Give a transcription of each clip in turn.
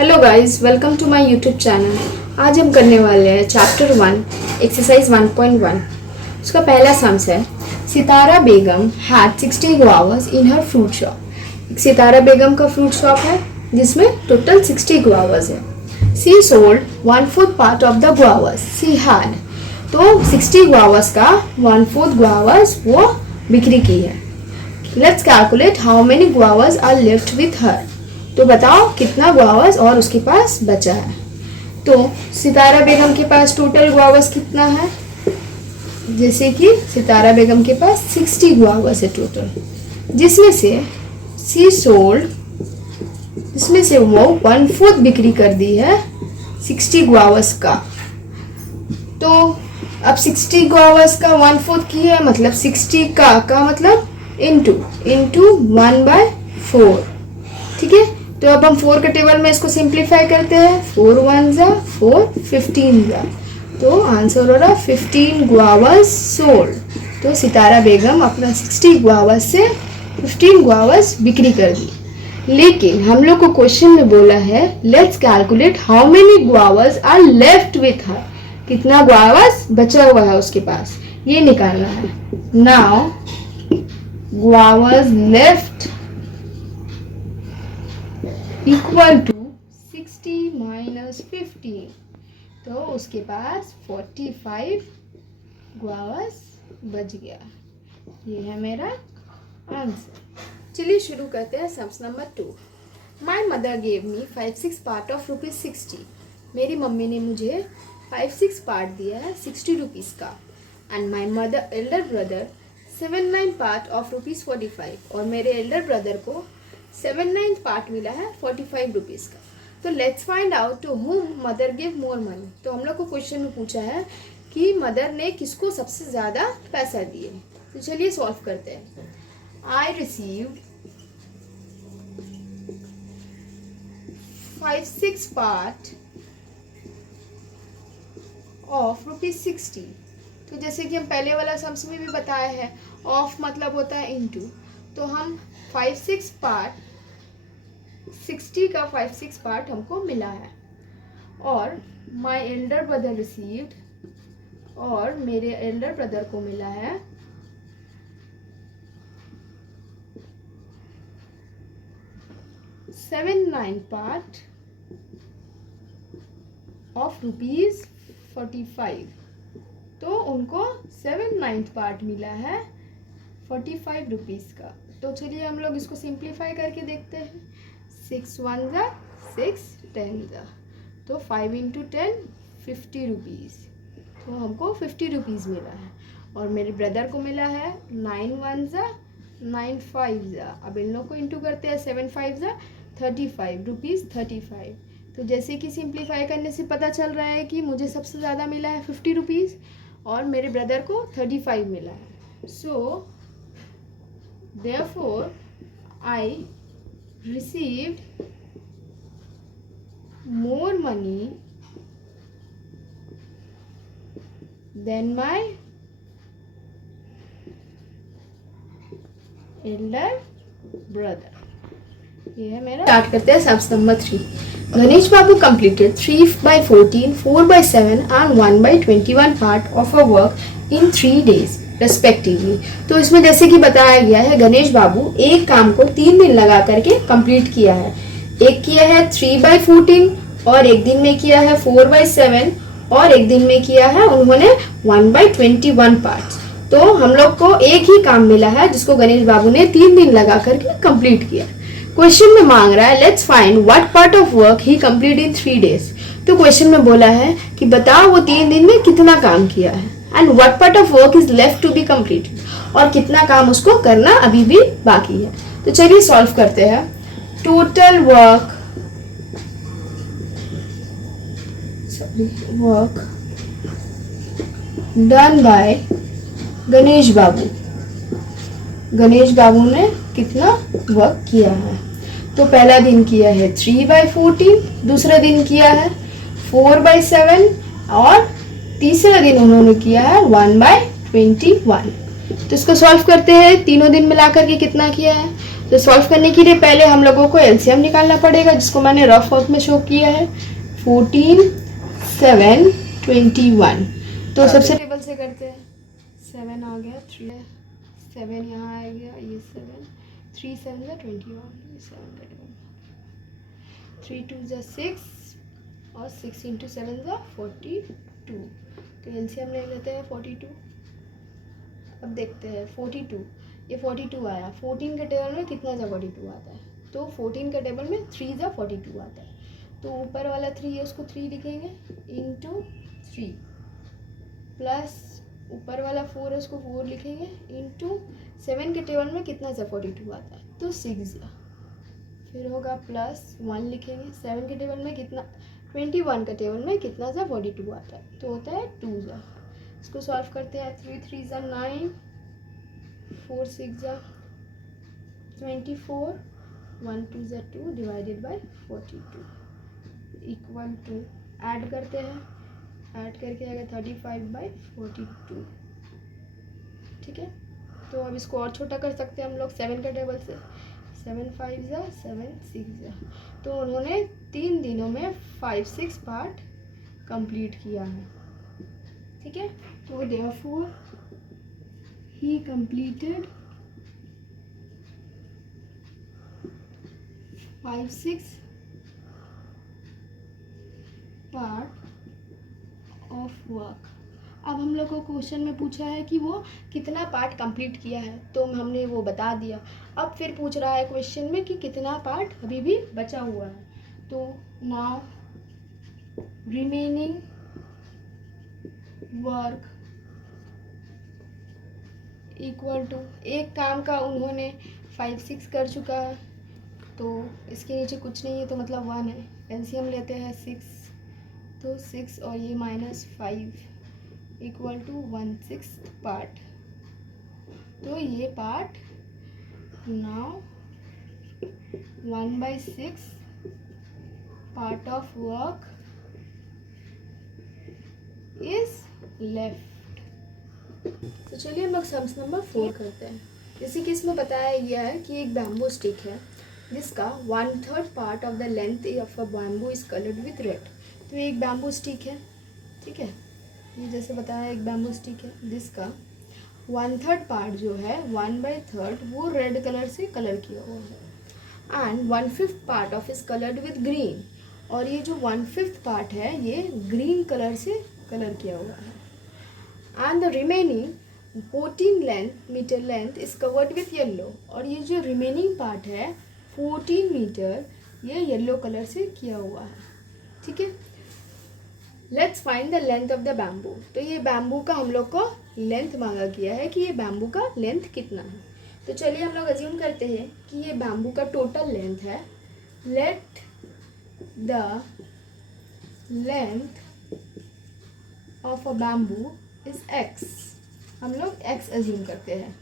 Hello guys, welcome to my YouTube channel. आज हम करने वाले हैं चैप्टर 1 एक्सरसाइज 1.1। उसका पहला सम्स है Sitara Begum had 60 guavas in her fruit shop. Sitara Begum का फ्रूट शॉप है जिसमें टोटल 60 गुआवास है। She sold 1/4 part of the guavas she had. तो 60 गुआवास का 1/4 गुआवास वो बिक्री की है। Let's calculate how many guavas are left with her. तो बताओ कितना गुआवास और उसके पास बचा है। तो सितारा बेगम के पास टोटल गुआवास कितना है, जैसे कि सितारा बेगम के पास 60 गुआवास है टोटल, जिसमें से सी सोल्ड, जिसमें से वो 1/4 बिक्री कर दी है 60 गुआवास का। तो अब 60 गुआवास का 1/4 की है, मतलब 60 का मतलब इंटू 1/4। ठीक है, तो अब हम 4 के टेबल में इसको सिंप्लीफाई करते हैं। 4 1 जा 4, 15 जा, तो आंसर हो रहा 15 गुआवास सोल्ड। तो सितारा बेगम अपना 60 गुआवास से 15 गुआवास बिक्री कर दी। लेकिन हम लोग को क्वेश्चन में बोला है let's calculate how many guavas are left with her. कितना गुआवास बचा हुआ है उसके पास, ये निकालना है। Now guavas left equal to 60 minus 15, तो उसके पास 45 गुआवास बच गया। ये है मेरा आंसर। चलिए शुरू करते हैं sums number 2। My mother gave me 5-6 part of ₹60। मेरी मम्मी ने मुझे 5-6 पार्ट दिया है 60 रुपीज़ का। And my mother Elder brother 7-9 part of ₹45, और मेरे एल्डर ब्रदर को 7/9 पार्ट मिला है 45 रुपीज़ का। तो let's find out to whom mother give more money. तो हम लोग को क्वेश्चन में पूछा है कि मदर ने किसको सबसे ज़्यादा पैसा दिए। तो चलिए सॉल्व करते हैं। I received 5-6 part of ₹60। तो जैसे कि हम पहले वाला सम्स में भी बताया है, ऑफ मतलब होता है इनटू। तो हम 5-6 पार्ट 60 का 5-6 पार्ट हमको मिला है। और माई एल्डर ब्रदर रिसीव्ड, और मेरे एल्डर ब्रदर को मिला है 7/9 पार्ट ऑफ ₹45। तो उनको 7/9 पार्ट मिला है 45 रुपीज़ का। तो चलिए हम लोग इसको सिंप्लीफाई करके देखते हैं। 6 1 जा 6, 10 जा, तो 5 × 10 50 रुपीज़। तो हमको 50 रुपीज़ मिला है। और मेरे ब्रदर को मिला है 9 1 जा 9 5 जा। अब इन लोग को इंटू करते हैं। 7 5 जा 35 रुपीज़ 35। तो जैसे कि सिंप्लीफाई करने से पता चल रहा है कि मुझे सबसे ज़्यादा मिला है 50 रुपीज़ और मेरे ब्रदर को 35 मिला है। सो therefore I received more money than my elder brother। ये है मेरा। स्टार्ट करते हैं sums number 3। Ganesh Babu completed 3/14, 4/7 and 1/21 part of a work in 3 days respectively. तो इसमें जैसे कि बताया गया है गणेश बाबू एक काम को 3 दिन लगा करके कंप्लीट किया है। एक किया है 3/14, और एक दिन में किया है 4/7, और एक दिन में किया है उन्होंने 1/21 पार्ट्स। तो हम लोग को एक ही काम मिला है जिसको गणेश बाबू ने 3 दिन लगा करके कंप्लीट किया। क्वेश्चन में मांग रहा है let's find what part of work he complete in 3 days. तो क्वेश्चन में बोला है कि बताओ वो 3 दिन में कितना काम किया है, and what part of work is left to be completed, और कितना काम उसको करना अभी भी बाकी है। तो चलिए सॉल्व करते हैं। Total work done by Ganesh Babu. Ganesh Babu ने कितना वर्क किया है। तो पहला दिन किया है 3/14, दूसरा दिन किया है 4/7, और तीसरा दिन उन्होंने किया है 1/21। तो इसको सॉल्व करते हैं। तीनों दिन मिलाकर के कितना किया है, तो सॉल्व करने के लिए पहले हम लोगों को एलसीएम निकालना पड़ेगा, जिसको मैंने रफ वर्क में शो किया है 14, 7, 21। तो सबसे टेबल से करते हैं। 7 आ गया, 3 7 यहाँ आ गया, ये 7, 3 7 जा 21, ये 7 का टेबल, 3 2 जा 6 और 6 इंटू 7 जा 42। तो एलसीएम ले लेते हैं 42। अब देखते हैं 42, ये 42 आया, 14 के टेबल में कितना जा 42 आता है, तो 14 के टेबल में 3 जा 42 आता है। तो ऊपर वाला 3 है उसको 3 लिखेंगे इंटू 3, प्लस ऊपर वाला 4 है उसको 4 लिखेंगे इंटू 7 के टेबल में कितना जा 42 आता है, तो 6 जा, फिर होगा प्लस 1 लिखेंगे, 7 के टेबल में कितना, 21 के टेबल में कितना जा 42 आता है, तो होता है 2 जा। इसको सॉल्व करते हैं, 3 3 जा 9, 4 6 जा 24, 1 2 जा 2 divided by 42 equal to, add करते हैं, ऐड करके आएगा 35/42। ठीक है, तो अब इसको और छोटा कर सकते हैं हम लोग 7 के टेबल से, 7 5 जा 7 6 जा। तो उन्होंने 3 दिनों में 5 6 पार्ट कंप्लीट किया है। ठीक है, तो therefore he completed 5 6 part of work. अब हम लोग को क्वेश्चन में पूछा है कि वो कितना पार्ट कंप्लीट किया है, तो हमने वो बता दिया। अब फिर पूछ रहा है क्वेश्चन में कि कितना पार्ट अभी भी बचा हुआ है, तो now remaining work equal to, एक काम का उन्होंने 5 6 कर चुका है, तो इसके नीचे कुछ नहीं है, तो मतलब 1 है। एलसीएम लेते हैं 6, तो 6 और ये -5 इक्वल टू 1/6 पार्ट। तो ये part now 1/6 part of work is left. तो चलिए हम लोग सम्स नंबर 4 करते हैं। जैसे कि इसमें बताया गया है कि एक बैम्बू स्टिक है जिसका 1/3 part of the length of a bamboo is coloured with red. तो ये एक बैम्बू स्टिक है, ठीक है, ये जैसे बताया एक बैम्बू स्टिक है जिसका 1/3 पार्ट जो है 1/3 वो रेड कलर से कलर किया हुआ है, and 1/5 part of is coloured with green, और ये जो 1/5 पार्ट है ये ग्रीन कलर से कलर किया हुआ है, and the remaining 14 metre length is covered with yellow, और ये जो रिमेनिंग पार्ट है 14 मीटर ये येलो कलर से किया हुआ है। ठीक है, let's find the length of the bamboo. तो ये बैम्बू का हम लोग को लेंथ मांगा गया है कि ये बैम्बू का लेंथ कितना है। तो चलिए हम लोग अज्यूम करते हैं कि ये बैम्बू का टोटल लेंथ है। Let the length of a bamboo is x, हम लोग x अज्यूम करते हैं,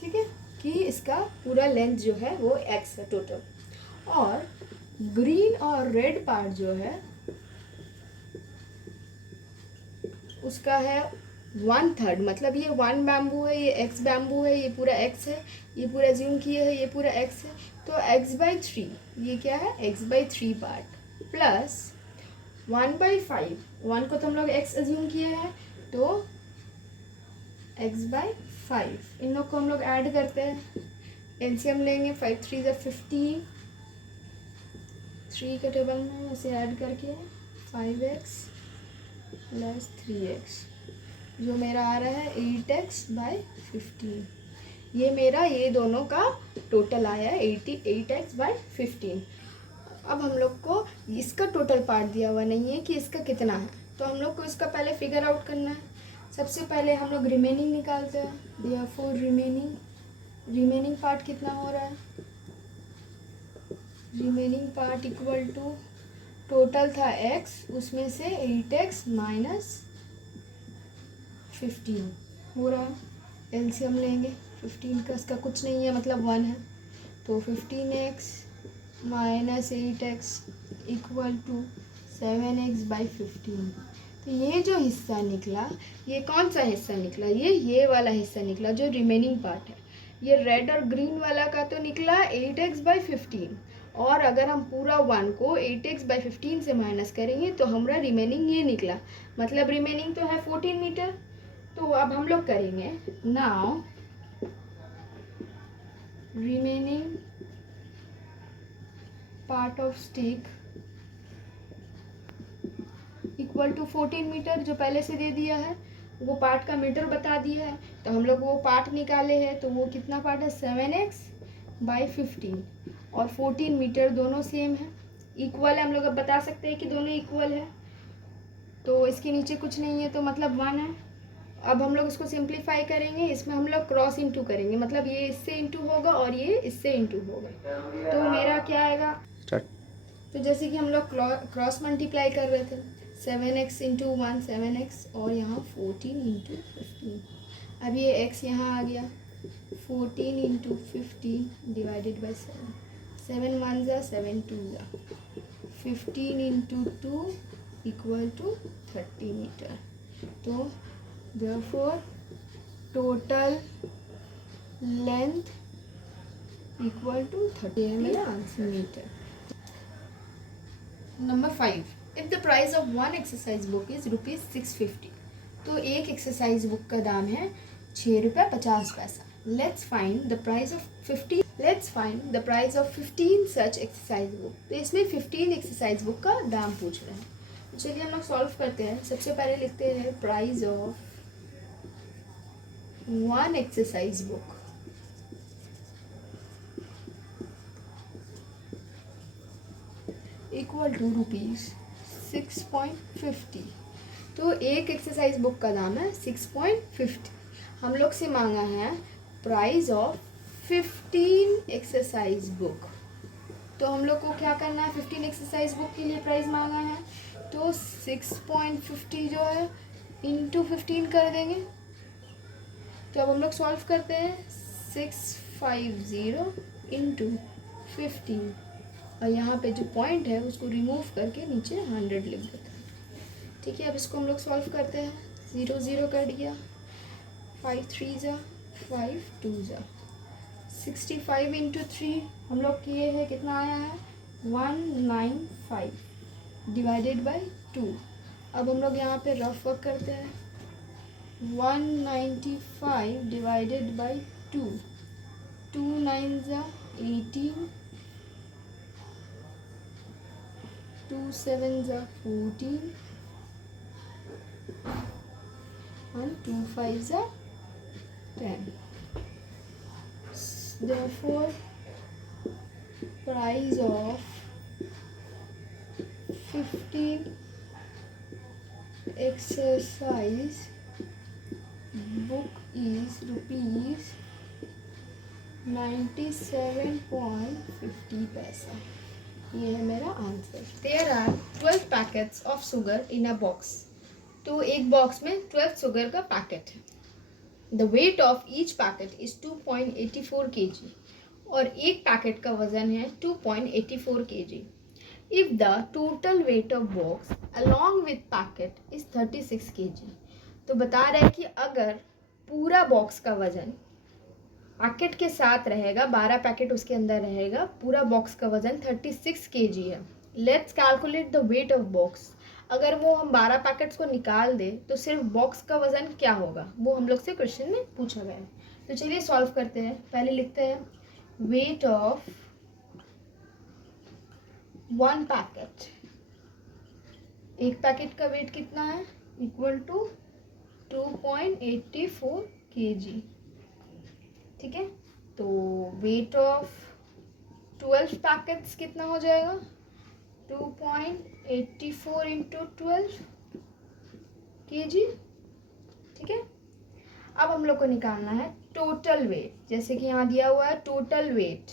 ठीक है, कि इसका पूरा लेंथ जो है वो x है टोटल, और ग्रीन और रेड पार्ट जो है उसका है 1/3, मतलब ये 1 बैम्बू है, ये x बैम्बू है, ये पूरा x है, ये पूरा अज्यूम किए है ये पूरा x है, तो x/3 ये क्या है x/3 पार्ट, प्लस 1/5, 1 को तो हम लोग x अज्यूम किए हैं, तो x/5, इन लोग को हम लोग ऐड करते हैं, एलसीएम लेंगे, 5 3 जा 15, 3 के टेबल में इसे ऐड करके 5x प्लस 3x, जो मेरा आ रहा है 8x/15, ये मेरा ये दोनों का टोटल आया है 8x/15। अब हम लोग को इसका टोटल पार्ट दिया हुआ नहीं है कि इसका कितना है, तो हम लोग को इसका पहले फिगर आउट करना है। सबसे पहले हम लोग रिमेनिंग निकालते हैं, देयरफॉर रिमेनिंग पार्ट कितना हो रहा है, remaining part equal to total था x, उसमें से 8x माइनस 15 हो रहा है। एलसीएम लेंगे, 15 का इसका कुछ नहीं है मतलब 1 है, तो 15x minus 8x equal to 7x/15। तो ये जो हिस्सा निकला, ये कौन सा हिस्सा निकला, ये वाला हिस्सा निकला जो रिमेनिंग पार्ट है, ये रेड और ग्रीन वाला का तो निकला 8x/15, और अगर हम पूरा 1 को 8x/15 से माइनस करेंगे तो हमारा रिमेनिंग ये निकला, मतलब रिमेनिंग तो है 14 मीटर। तो अब हम लोग करेंगे now remaining part of stick equal to 14 metre, जो पहले से दे दिया है वो पार्ट का मीटर बता दिया है, तो हम लोग वो पार्ट निकाले हैं, तो वो कितना पार्ट है 7x/15 और 14 मीटर दोनों सेम है, इक्वल है। हम लोग अब बता सकते हैं कि दोनों इक्वल है, तो इसके नीचे कुछ नहीं है तो मतलब 1 है। अब हम लोग इसको सिंप्लीफाई करेंगे, इसमें हम लोग क्रॉस इंटू करेंगे, मतलब ये इससे इंटू होगा और ये इससे इंटू होगा, तो मेरा क्या आएगा। तो जैसे कि हम लोग क्रॉस मल्टीप्लाई कर रहे थे, 7x इंटू 1 7x और यहाँ 14 इंटू 15। अब ये x यहाँ आ गया, 14 इंटू 15 डिवाइडेड बाई 7 1 ज़ा 7 2 ज़ा 15 इंटू 2 इक्वल टू 30 मीटर। तो therefore total length equal to 30 है मेरा answer metre. Number 5, if the price of one exercise book is ₹650, तो एक एक्सरसाइज बुक का दाम है ₹6.50। Let's find the price of 15 such exercise book. तो इसमें 15 एक्सरसाइज बुक का दाम पूछ रहे हैं, तो चलिए हम लोग सॉल्व करते हैं। सबसे पहले लिखते हैं price of one exercise book equal to ₹6.50। तो एक एक्सरसाइज बुक का दाम है 6.50। हम लोग से मांगा है प्राइस ऑफ 15 एक्सरसाइज बुक, तो हम लोग को क्या करना है, 15 एक्सरसाइज बुक के लिए प्राइस मांगा है, तो 6.50 जो है इंटू 15 कर देंगे। तो अब हम लोग सॉल्व करते हैं, 650 इंटू 15, और यहाँ पे जो पॉइंट है उसको रिमूव करके नीचे 100 लिख देते हैं। ठीक है, अब इसको हम लोग सॉल्व करते हैं, 0 0 कर दिया, 5 3 ज़ा 5 2 ज़ा 65 इंटू 3 हम लोग किए हैं, कितना आया है 195 डिवाइडेड बाई 2। अब हम लोग यहाँ पे रफ वर्क करते हैं, 195 डिवाइडेड बाई 2, 2 9 ज़ा 18, 2 7 ज़ा 14 and 2 5 ज़ा 10। Therefore price of 15 exercise book is ₹97.50 पैसा। ये है मेरा answer. There are 12 packets of sugar in a box, तो एक बॉक्स में 12 शुगर का पैकेट है। The weight of each packet is 2.84 kg, और एक पैकेट का वज़न है 2.84 kg। If the total weight of box along with packet is 36 kg, तो बता रहे हैं कि अगर पूरा बॉक्स का वज़न पैकेट के साथ रहेगा, 12 पैकेट उसके अंदर रहेगा, पूरा बॉक्स का वज़न 36 kg है। Let's calculate the weight of box. अगर वो हम 12 पैकेट्स को निकाल दे तो सिर्फ बॉक्स का वज़न क्या होगा, वो हम लोग से क्वेश्चन में पूछा गया है। तो चलिए सॉल्व करते हैं। पहले लिखते हैं वेट ऑफ वन पैकेट, एक पैकेट का वेट कितना है, इक्वल टू 2.84 kg। ठीक है, तो वेट ऑफ 12 पैकेट्स कितना हो जाएगा, 2.84 इंटू 12 kg। ठीक है, अब हम लोग को निकालना है टोटल वेट, जैसे कि यहाँ दिया हुआ है टोटल वेट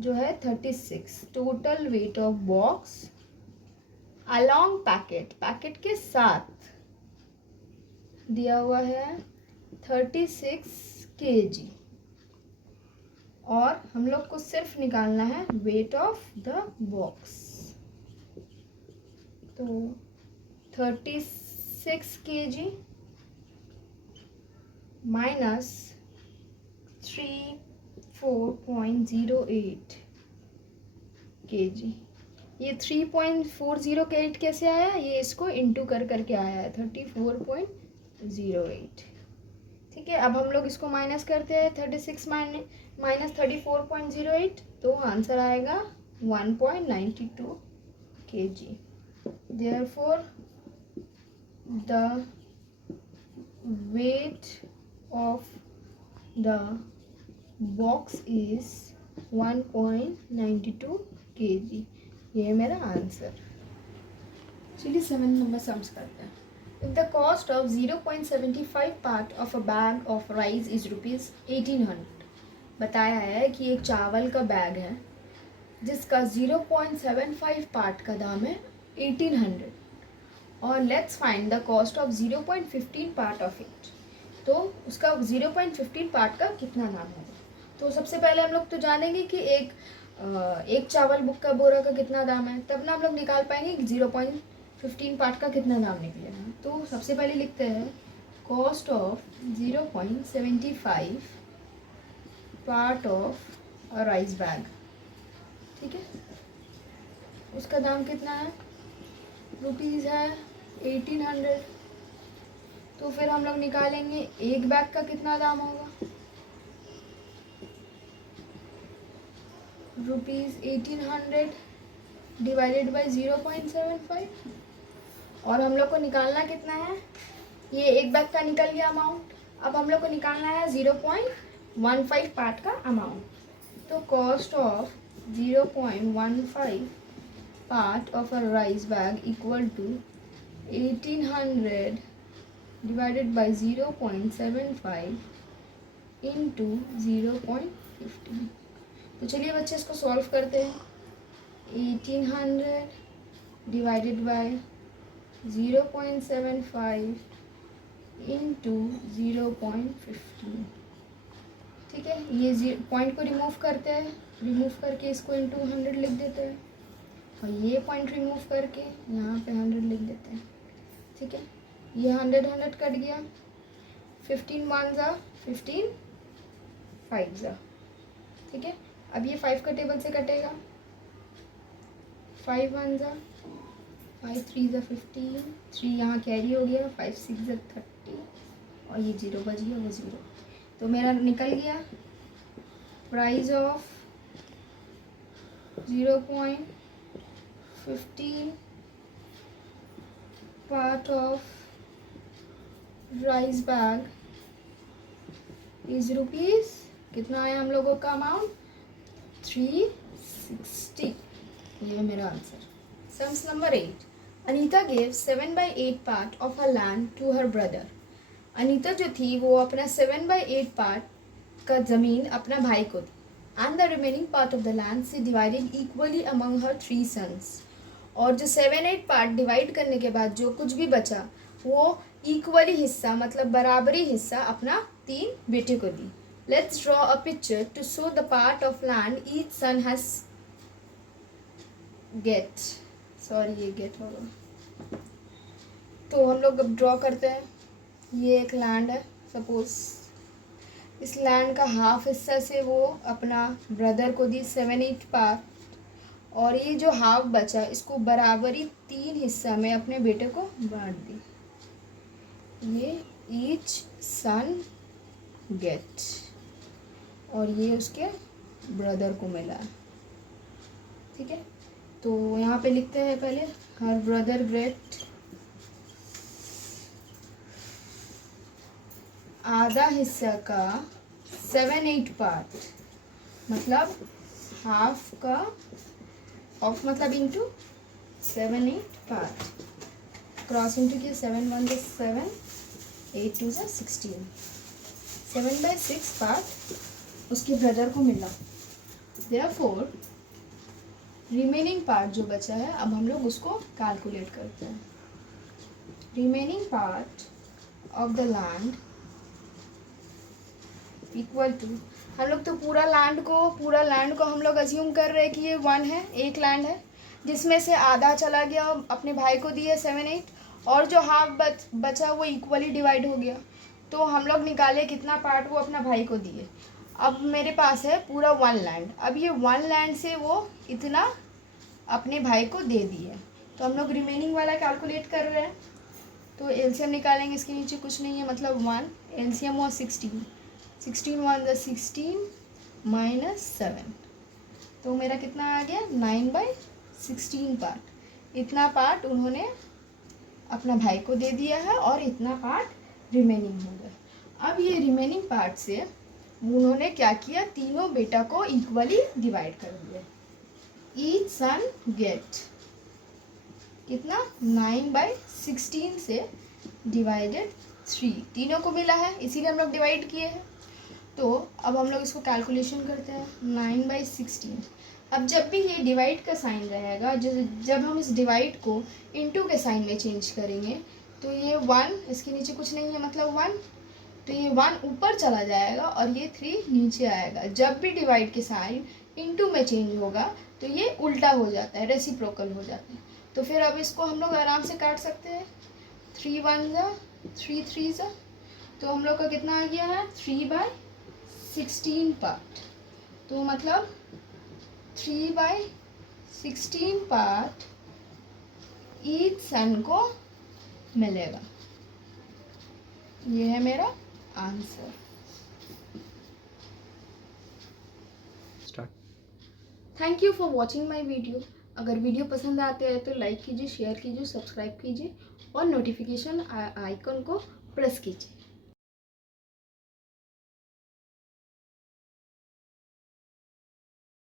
जो है 36, total weight of box along packet, packet के साथ दिया हुआ है 36 kg, और हम लोग को सिर्फ निकालना है वेट ऑफ द बॉक्स। तो 36 kg माइनस 34.08 kg। ये 3.408 कैसे आया, ये इसको इंटू कर करके आया है 34.08। ठीक है, अब हम लोग इसको माइनस करते हैं 36 माइनस 34.08, तो आंसर आएगा 1.92 kg। Therefore the weight of the box is 1.92 kg। ये है मेरा आंसर। चलिए 7 नंबर सम्स करते हैं। If the cost of 0.75 part of a bag of rice is ₹1800, बताया है कि एक चावल का बैग है जिसका 0.75 पार्ट का दाम है 1800, और let's find the cost of 0.15 part of it. तो उसका 0.15 पार्ट का कितना दाम होगा। तो सबसे पहले हम लोग तो जानेंगे कि एक चावल बुक का बोरा का कितना दाम है, तब ना हम लोग निकाल पाएंगे 0.15 पार्ट का कितना दाम निकलेगा। तो सबसे पहले लिखते हैं cost of 0.75 part of a rice bag. ठीक है, उसका दाम कितना है, रुपीज़ है 1800। तो फिर हम लोग निकालेंगे एक बैग का कितना दाम होगा, ₹1800 डिवाइडेड बाई 0.75, और हम लोग को निकालना कितना है, ये एक बैग का निकल गया अमाउंट। अब हम लोग को निकालना है 0.15 पार्ट का अमाउंट। तो cost of 0.15 part of a rice bag equal to 1800 divided by 0.75 into 0.15। तो चलिए बच्चे इसको सॉल्व करते हैं। 1800 डिवाइडेड बाय 0.75 into 0.15। ठीक है, ये पॉइंट को रिमूव करते हैं, रिमूव करके इसको इंटू 100 लिख देते हैं, और ये पॉइंट रिमूव करके यहाँ पे 100 लिख देते हैं। ठीक है, ये 100 कट गया, 15 1 जा 15 5 जा। ठीक है, अब ये 5 का टेबल से कटेगा, 5 1 जा 5 3 जा 15, 3 यहाँ कैरी हो गया, 5 6 जा 30, और ये 0 बच गया, वो 0। तो मेरा निकल गया price of 0.15 part of rice bag is rupees, कितना आया हम लोगों का अमाउंट, 360। ये है मेरा answer. Sums number 8। Anita gave 7/8 part of her land to her brother। Anita जो थी वो अपना 7/8 पार्ट का ज़मीन अपना भाई को दी। And the remaining part of the land से divided equally among her 3 sons. और जो 7/8 पार्ट डिवाइड करने के बाद जो कुछ भी बचा वो इक्वली हिस्सा मतलब बराबरी हिस्सा अपना 3 बेटे को दी। Let's draw a picture to show the part of land each son has get. Sorry, ये गेट होगा। तो हम लोग अब ड्रॉ करते हैं। ये एक लैंड है, सपोज इस लैंड का हाफ हिस्सा से वो अपना ब्रदर को दी 7/8 पार्ट, और ये जो हाफ बचा इसको बराबरी 3 हिस्सा में अपने बेटे को बांट दी। ये ईच सन गेट, और ये उसके ब्रदर को मिला। ठीक है, तो यहाँ पे लिखते हैं पहले हर ब्रदर गेट आधा हिस्सा का 7/8 पार्ट, मतलब हाफ का ऑफ मतलब इंटू 7/8 पार्ट, क्रॉस इंटू किया 7 1 जा 7, 8 2 जा 16, 7/6 पार्ट उसके ब्रदर को मिला। देयरफॉर रिमेनिंग पार्ट जो बचा है अब हम लोग उसको कैलकुलेट करते हैं। Remaining part of the land equal to, हम लोग तो पूरा लैंड को हम लोग अज्यूम कर रहे हैं कि ये 1 है, एक लैंड है जिसमें से आधा चला गया अपने भाई को दिए 7/8, और जो हाफ बचा वो इक्वली डिवाइड हो गया। तो हम लोग निकाले कितना पार्ट वो अपना भाई को दिए। अब मेरे पास है पूरा 1 लैंड। अब ये 1 लैंड से वो इतना अपने भाई को दे दिया, तो हम लोग रिमेनिंग वाला कैलकुलेट कर रहे हैं। तो एलसीएम निकालेंगे, इसके नीचे कुछ नहीं है मतलब 1, एलसीएम हुआ 16, 16 1 द 16 माइनस 7, तो मेरा कितना आ गया 9/16 पार्ट। इतना पार्ट उन्होंने अपना भाई को दे दिया है और इतना पार्ट रिमेनिंग हो गया। अब ये रिमेनिंग पार्ट से उन्होंने क्या किया, तीनों बेटा को इक्वली डिवाइड कर दिया। ईच सन गेट कितना 9/16 से डिवाइडेड 3, तीनों को मिला है इसीलिए हम लोग डिवाइड किए हैं। तो अब हम लोग इसको कैलकुलेशन करते हैं 9/16। अब जब भी ये डिवाइड का साइन रहेगा, जब हम इस डिवाइड को इनटू के साइन में चेंज करेंगे तो ये 1, इसके नीचे कुछ नहीं है मतलब 1, तो ये 1 ऊपर चला जाएगा और ये 3 नीचे आएगा। जब भी डिवाइड के साइन इनटू में चेंज होगा तो ये उल्टा हो जाता है, रेसिप्रोकल हो जाता है। तो फिर अब इसको हम लोग आराम से काट सकते हैं, 3 1 जा 3 3 जा, तो हम लोग का कितना आ गया है 3/16 पार्ट। तो मतलब 3/16 पार्ट ईच सन को मिलेगा। ये है मेरा answer. Thank you for watching my video. अगर वीडियो पसंद आते हैं तो लाइक कीजिए, शेयर कीजिए, सब्सक्राइब कीजिए और नोटिफिकेशन आइकन को प्रेस कीजिए।